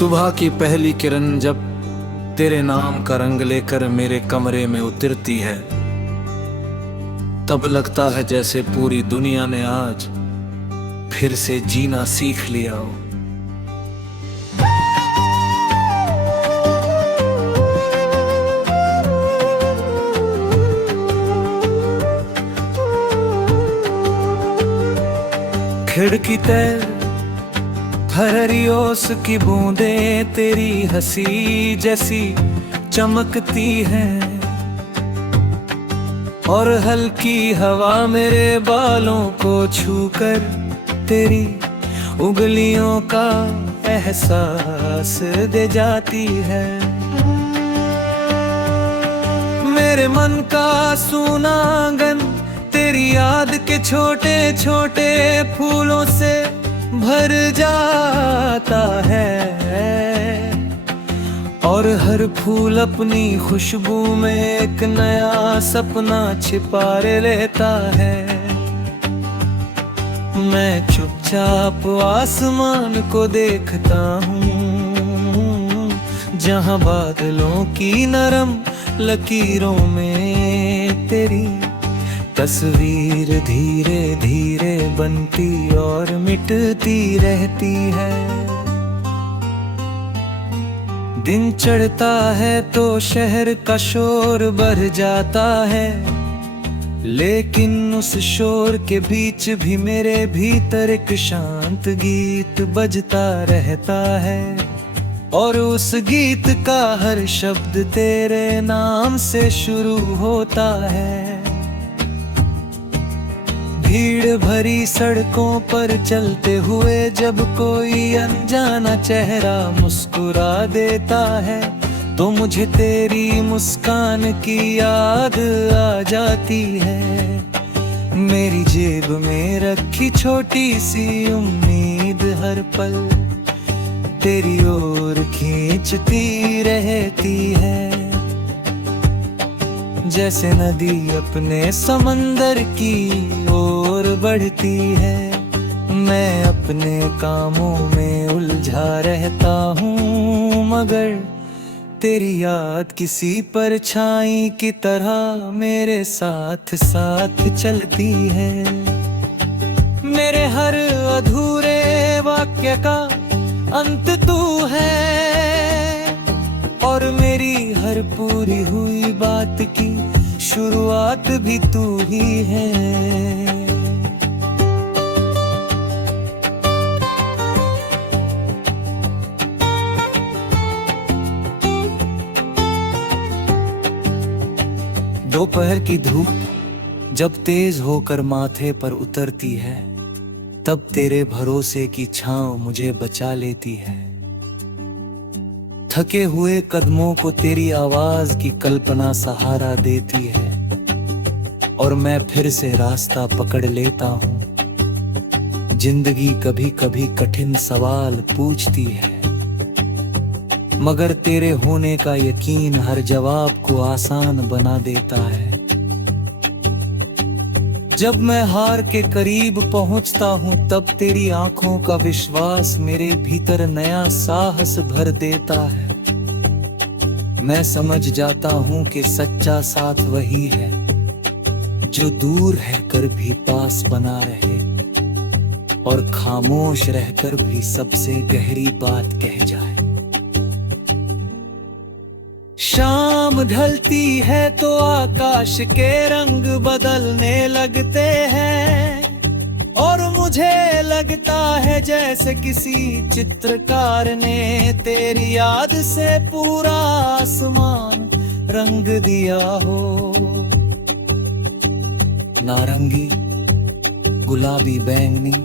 सुबह की पहली किरण जब तेरे नाम का रंग लेकर मेरे कमरे में उतरती है, तब लगता है जैसे पूरी दुनिया ने आज फिर से जीना सीख लिया हो। खिड़की तय हरी ओस की बूंदें तेरी हंसी जैसी चमकती हैं, और हल्की हवा मेरे बालों को छूकर तेरी उंगलियों का एहसास दे जाती है। मेरे मन का सूना आंगन तेरी याद के छोटे छोटे फूलों से भर जाता है, और हर फूल अपनी खुशबू में एक नया सपना छिपा लेता है। मैं चुपचाप आसमान को देखता हूँ, जहाँ बादलों की नरम लकीरों में तेरी तस्वीर धीरे धीरे बनती और मिटती रहती है। दिन चढ़ता है तो शहर का शोर बढ़ जाता है, लेकिन उस शोर के बीच भी मेरे भीतर एक शांत गीत बजता रहता है, और उस गीत का हर शब्द तेरे नाम से शुरू होता है। भीड़ भरी सड़कों पर चलते हुए जब कोई अनजाना चेहरा मुस्कुरा देता है, तो मुझे तेरी मुस्कान की याद आ जाती है। मेरी जेब में रखी छोटी सी उम्मीद हर पल तेरी ओर खींचती रहती है, जैसे नदी अपने समंदर की ओर बढ़ती है। मैं अपने कामों में उलझा रहता हूँ, मगर तेरी याद किसी परछाई की तरह मेरे साथ साथ चलती है। मेरे हर अधूरे वाक्य का अंत तू है, और मेरी हर पूरी हुई बात की शुरुआत भी तू ही है। दोपहर की धूप जब तेज होकर माथे पर उतरती है, तब तेरे भरोसे की छांव मुझे बचा लेती है। थके हुए कदमों को तेरी आवाज की कल्पना सहारा देती है, और मैं फिर से रास्ता पकड़ लेता हूँ। जिंदगी कभी कभी कठिन सवाल पूछती है, मगर तेरे होने का यकीन हर जवाब को आसान बना देता है। जब मैं हार के करीब पहुंचता हूं, तब तेरी आंखों का विश्वास मेरे भीतर नया साहस भर देता है। मैं समझ जाता हूं कि सच्चा साथ वही है जो दूर रहकर भी पास बना रहे, और खामोश रहकर भी सबसे गहरी बात कह जाए। शाम ढलती है तो आकाश के रंग बदलने लगते हैं, और मुझे लगता है जैसे किसी चित्रकार ने तेरी याद से पूरा आसमान रंग दिया हो। नारंगी, गुलाबी, बैंगनी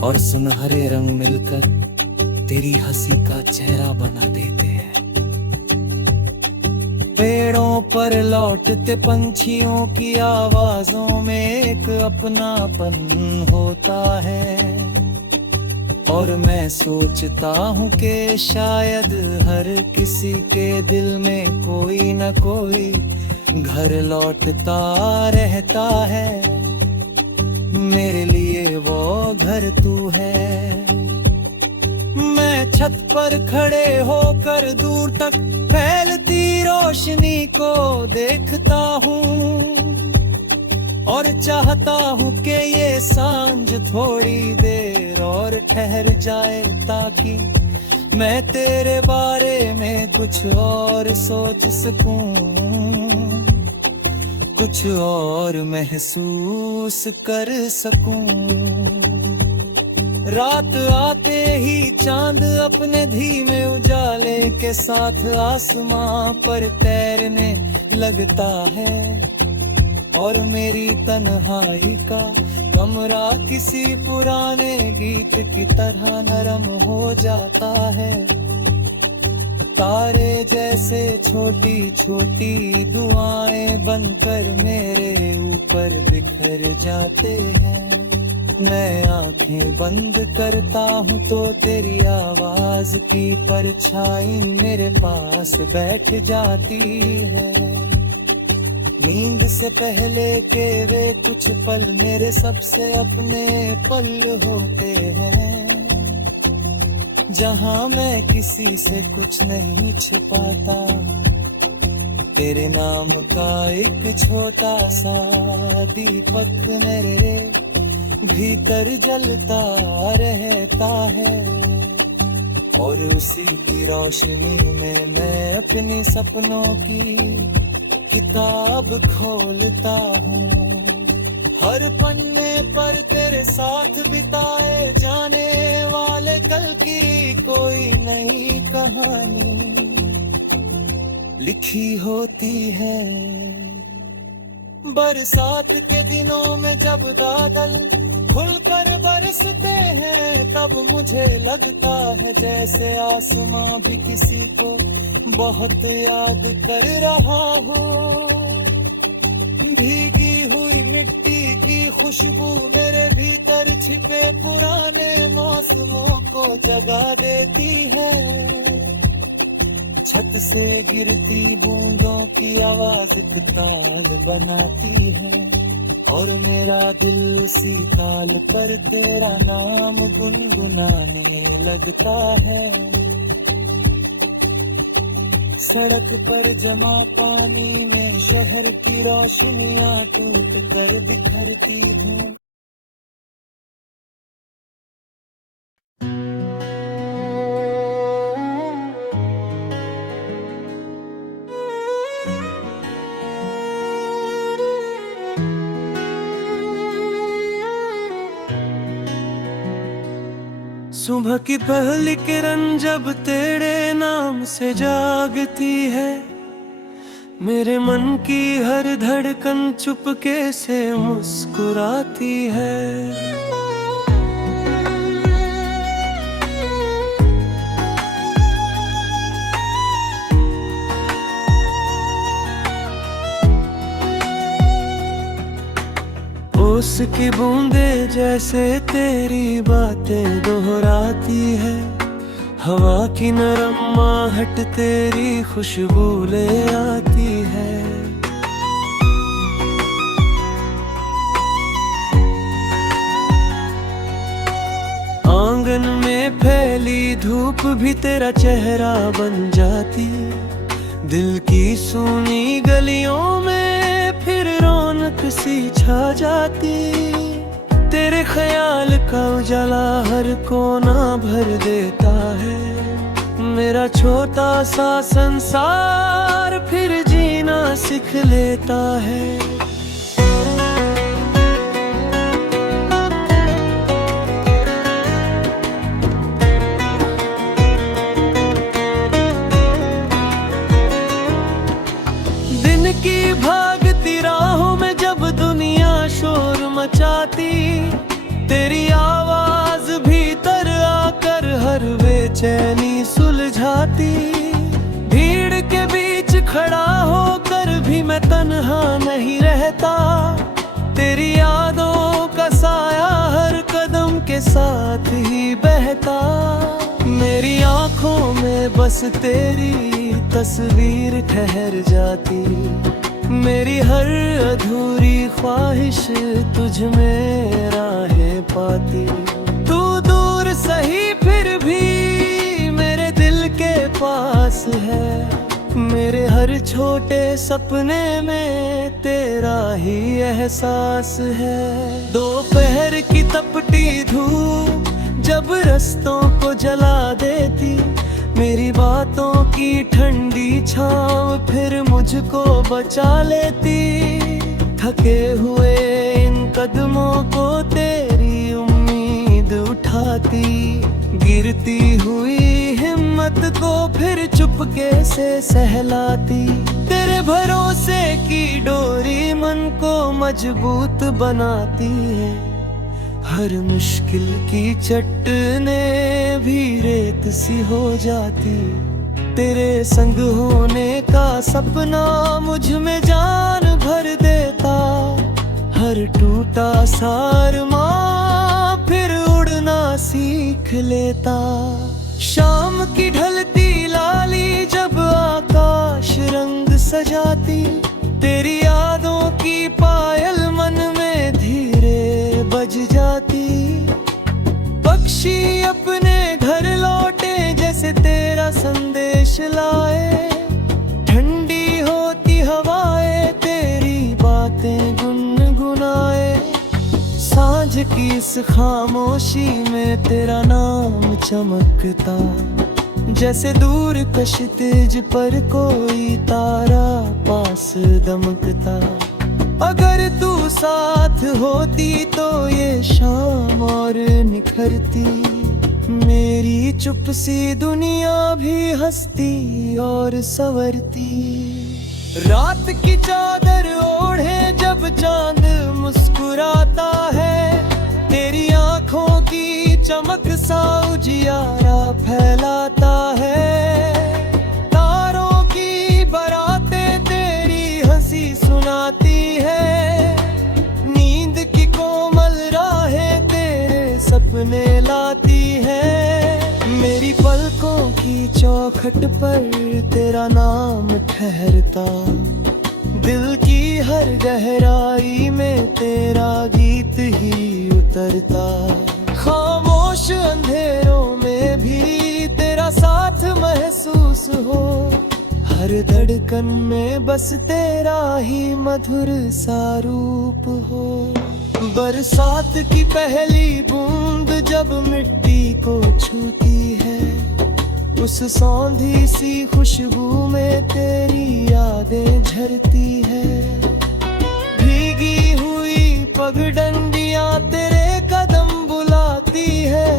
और सुनहरे रंग मिलकर तेरी हंसी का चेहरा बना देते हैं। पेड़ों पर लौटते पंछियों की आवाजों में एक अपनापन होता है, और मैं सोचता हूँ कि शायद हर किसी के दिल में कोई न कोई घर लौटता रहता है। मेरे लिए वो घर तू है। मैं छत पर खड़े होकर दूर तक फैलती रोशनी को देखता हूँ और चाहता हूँ कि ये सांझ थोड़ी देर और ठहर जाए, ताकि मैं तेरे बारे में कुछ और सोच सकूं, कुछ और महसूस कर सकूं। रात आते ही चांद अपने धीमे उजाले के साथ आसमां पर तैरने लगता है और मेरी तन्हाई का कमरा किसी पुराने गीत की तरह नरम हो जाता है। तारे जैसे छोटी छोटी दुआएं बनकर मेरे ऊपर बिखर जाते हैं। मैं आंखें बंद करता हूँ तो तेरी आवाज की परछाई मेरे पास बैठ जाती है। नींद से पहले के वे कुछ पल मेरे सबसे अपने पल होते हैं, जहाँ मैं किसी से कुछ नहीं छुपाता। तेरे नाम का एक छोटा सा दीपक मेरे भीतर जलता रहता है और उसी की रोशनी में मैं अपने सपनों की किताब खोलता हूँ। हर पन्ने पर तेरे साथ बिताए जाने वाले कल की कोई नई कहानी लिखी होती है। बरसात के दिनों में जब बादल खुलकर बरसते हैं, तब मुझे लगता है जैसे आसमां भी किसी को बहुत याद कर रहा हो। भीगी हुई मिट्टी की खुशबू मेरे भीतर छिपे पुराने मौसमों को जगा देती है। छत से गिरती बूंदों की आवाज एक ताल बनाती है और मेरा दिल उसी ताल पर तेरा नाम गुनगुनाने लगता है। सड़क पर जमा पानी में शहर की रोशनियां टूट कर बिखरती हूँ। सुबह की पहली किरण जब तेरे नाम से जागती है, मेरे मन की हर धड़कन चुपके से मुस्कुराती है। उसकी बूंदे जैसे तेरी बातें दोहराती है, हवा की नरम आहट तेरी खुशबू ले आती है। आंगन में फैली धूप भी तेरा चेहरा बन जाती, दिल की सूनी गलियों में फिर रौनक सी छा जाती। तेरे ख्याल का उजाला हर कोना भर देता है, मेरा छोटा सा संसार फिर जीना सीख लेता है। दिन की भागती राहों में जब दुनिया शोर मचाती, तेरी आवाज भीतर आकर हर बेचैनी सुलझाती। भीड़ के बीच खड़ा होकर भी मैं तन्हा नहीं रहता, तेरी यादों का साया हर कदम के साथ ही बहता। मेरी आंखों में बस तेरी तस्वीर ठहर जाती, मेरी हर अधूरी ख्वाहिश तुझ में राहें पाती। तू दूर सही फिर भी हर छोटे सपने में तेरा ही एहसास है। दोपहर की तपती धूप जब रास्तों को जला देती, मेरी बातों की ठंडी छाँव फिर मुझको बचा लेती। थके हुए इन कदमों को तेरी उम्मीद उठाती, गिरती हुई हिम्मत को फिर चुपके से सहलाती। तेरे भरोसे की डोरी मन को मजबूत बनाती है, हर मुश्किल की चट्टाने भी रेत सी हो जाती। तेरे संग होने का सपना मुझ में जान भर देता, हर टूटा सा अरमान फिर उड़ना सीख लेता। शाम की ढलती लाली जब आकाश रंग सजाती, तेरी यादों की पायल मन में धीरे बज जाती। पक्षी अपने घर लौटे जैसे तेरा संदेश लाए, ठंडी होती हवाएं तेरी बातें गुनगुनाए। सांझ की इस खामोशी में तेरा नाम चमकता, जैसे दूर कशितिज पर कोई तारा पास दमकता। अगर तू साथ होती तो ये शाम और निखरती, मेरी चुप सी दुनिया भी हंसती और संवरती। रात की चादर ओढ़े जब चांद मुस्कुराता है, तेरी आंखों की चमक सा उजियारा फैलाता है। तारों की बारातें तेरी हंसी सुनाती है, नींद की कोमल राहें तेरे सपने लाती है। मेरी पलकों की चौखट पर तेरा नाम ठहरता, दिल की हर गहराई में तेरा गीत ही उतरता। खामोश अंधेरों में भी तेरा साथ महसूस हो, हर धड़कन में बस तेरा ही मधुर सा रूप हो। बरसात की पहली बूंद जब मिट्टी को छूती है, उस सौंधी सी खुशबू में तेरी यादें झरती है। भीगी हुई पगडंडियां तेरे कदम बुलाती है,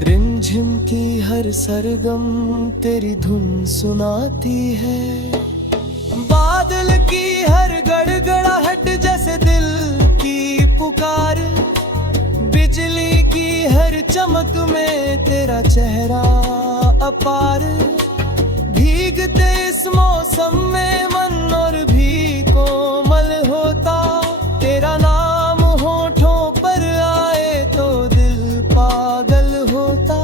रिमझिम की हर सरगम तेरी धुन सुनाती है। बादल की हर गड़गड़ाहट जैसे दिल की पुकार, बिजली की हर चमक में तेरा चेहरा अपार। भीगते इस मौसम में मन और भी कोमल होता, तेरा नाम होठों पर आए तो दिल पागल होता।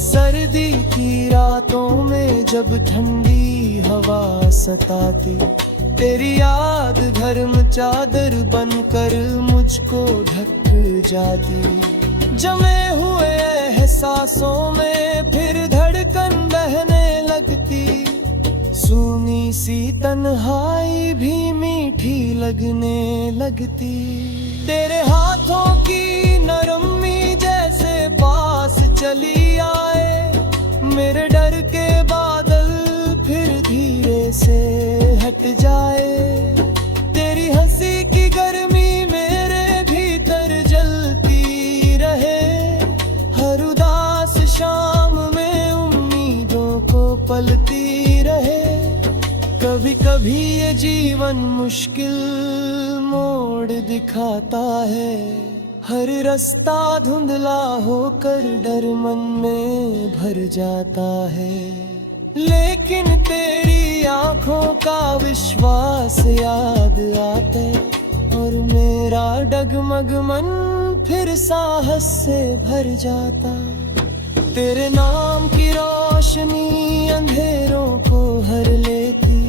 सर्दी की रातों में जब ठंडी हवा सताती, तेरी याद गर्म चादर बनकर मुझको ढक जाती। जमे हुए एहसासों में फिर धड़कन बहने लगती, सूनी सी तन्हाई भी मीठी लगने लगती। तेरे हाथों की नरमी जैसे पास चली आए, मेरे डर के बादल फिर धीरे से हट जाए। तेरी हंसी की गर्मी मेरे भीतर जलती रहे, हर उदास शाम में उम्मीदों को पलती रहे। कभी कभी ये जीवन मुश्किल मोड़ दिखाता है, हर रास्ता धुंधला होकर डर मन में भर जाता है। लेकिन तेरी आंखों का विश्वास याद आते, और मेरा डगमग मन फिर साहस से भर जाता। तेरे नाम की रोशनी अंधेरों को हर लेती,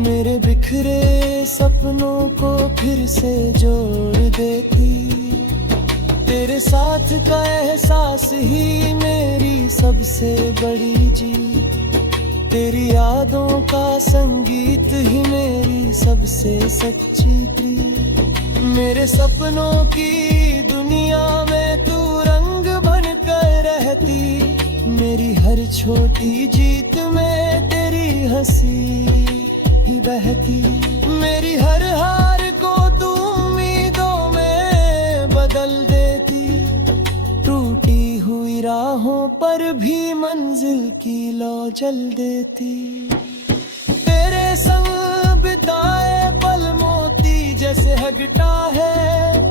मेरे बिखरे सपनों को फिर से जोड़ देती। तेरे साथ का एहसास ही मेरी सबसे बड़ी जीत, तेरी यादों का संगीत ही मेरी सबसे सच्ची प्रीत। मेरे सपनों की दुनिया में तू रंग बन कर रहती, मेरी हर छोटी जीत में तेरी हंसी ही बहती। मेरी हर हार को तू उम्मीदों में बदल देती, टूटी हुई राहों पर भी मंजिल की लौ जल देती। तेरे संग बिताए पल मोती जैसे हगटा है,